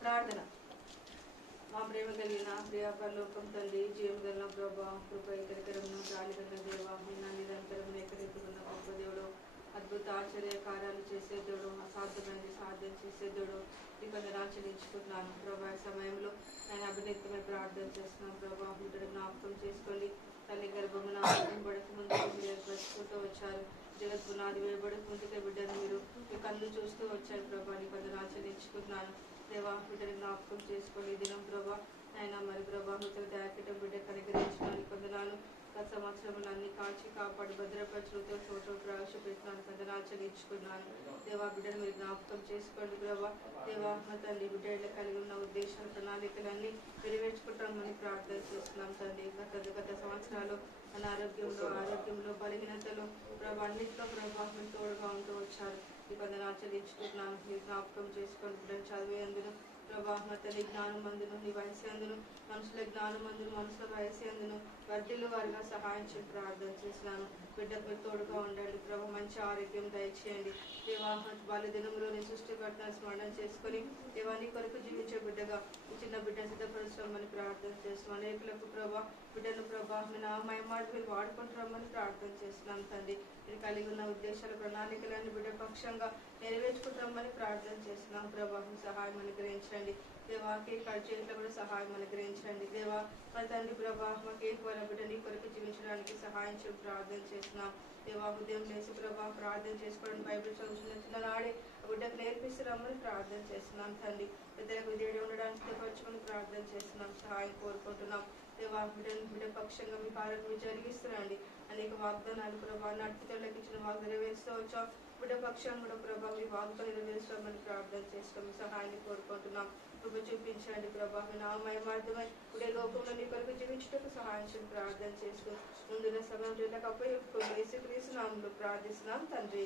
ప్రార్థన. మా ప్రేమ కలిగిన ప్రియ పరలోకం తండ్రి, జీవం కలిగిన ప్రభా, కృప కనికరమును గాలి కలిగిన దేవ, నిన్న నిరంతరం ఏకరీతిగా గొప్ప దేవుడు, అద్భుత ఆశ్చర్య కార్యాలు చేసే దేవుడు, అసాధ్యమైనది సాధ్యం చేసే దేవుడు, నీకు ఆచరించుకుంటున్నాను ప్రభా. ఈ సమయంలో నేను అభినీతమై ప్రార్థన చేస్తున్నాను ప్రభా. బిడ్డను జ్ఞాపకం చేసుకోండి. తల్లి గర్భమున బడక ముందు మీరు ఏర్పరచుకుంటూ వచ్చారు. జగత్ పునాది వేయబడక ముందుకే బిడ్డను మీరు మీ కళ్ళు చూస్తూ వచ్చారు ప్రభా. నీకు ఆచరించుకుంటున్నాను దేవా. బిడ్డని జ్ఞాపకం చేసుకోండి దినం ప్రభా. అయినా మరి ప్రభా మిత్రులు తయారు బిడ్డ కనికరించడానికి వందనాలు. గత సంవత్సరంలో అన్ని కాచి కాపాడి భద్రపరచులతో చోట ప్రవేశపెట్టినాను వందనాలు చెల్లించుకున్నాను దేవా. బిడ్డను మీరు జ్ఞాపకం చేసుకోండి ప్రభా. దేవా మా తల్లి బిడ్డ కలిగి ఉన్న ఉద్దేశాలు ప్రణాళికలన్నీ నెరవేర్చుకుంటామని ప్రార్థన చేస్తున్నాం తండ్రి. గత సంవత్సరాలు ఆరోగ్యంలో బలహీనతలు ప్రభా అన్నింటిలో ప్రభా మీరు తోడుగా ఉంటూ వచ్చారు. ఈ వందనాలు చెల్లించుకుంటున్నాను. మీరు జ్ఞాపకం చేసుకోండి బిడ్డను చదివేందును ప్రభా. మా తల్లి జ్ఞానం అందును నీ వయసు అందును మనుషుల జ్ఞానం అందును మనుషుల వయసు అందును వర్ధిల్లు వారిగా సహాయం చేసి ప్రార్థన చేసినాను. బిడ్డకు మీరు తోడుగా ఉండండి ప్రభా. మంచి ఆరోగ్యం దయచేయండి దేవా. వాళ్ళ దినంలో నేను సృష్టికర్తను స్మరణ చేసుకొని దేవాని కొరకు జీవించే బిడ్డగా ఈ చిన్న బిడ్డను సిద్ధపరచమని ప్రార్థన చేస్తున్నాం. అనేకులకు ప్రభా బిడ్డను ప్రభా నా మాట మీరు వాడుకుంటామని ప్రార్థన చేస్తున్నాం తండ్రి. మీరు కలిగి ఉన్న ఉద్దేశాల ప్రణాళికలన్నీ బిడ్డ పక్షంగా నెరవేర్చుకుంటామని ప్రార్థన చేస్తున్నాం ప్రభా. సహాయం అనుగ్రహించండి దేవా. కేక్ కట్ చేయట్లో కూడా సహాయం అనుగ్రహించండి దేవా. మా తండ్రి ప్రభా మా కేక్ వాళ్ళ బిడ్డ నీ కొరకు జీవించడానికి సహాయం చేసి ప్రార్థన చేస్తున్నాం దేవా. ఉదయం లేచి ప్రభా ప్రార్థన చేసుకోవడం బైబిల్ చదువుతున్న చిన్ననాడే బిడ్డకు నేర్పిస్తున్నామని ప్రార్థన చేస్తున్నాం తండ్రి. పెద్దలకు విధేయుడు ఉండడానికి సిద్ధపరచమని ప్రార్థన చేస్తున్నాం. సహాయం కోరుకుంటున్నాం దేవా. బిడ్డ పక్షంగా మీ కార్యం మీరు జరిగిస్తున్నాండి. అనేక వాగ్దానాలు ప్రభా నడుపుతోళ్ళకి ఇచ్చిన వాగ్దానం నెరవేరుస్తూ వచ్చాం. బిడ్డ పక్షాన్ని కూడా ప్రభా మీ వాగ్దానం నెరవేర్చామని ప్రార్థన చేస్తాం. సహాయాన్ని కోరుకుంటున్నాం. కృప చూపించండి ప్రభా. నామయమార్థమై ఇప్పుడే లోకంలో నీ కొరకు జీవించటకు సహాయం చేసి ప్రార్థన చేసుకుని ముందున్న సమయం జిల్లాకు అప్పచెప్పుకొని యేసుక్రీస్తు నామములో ప్రార్థిస్తున్నాం తండ్రి.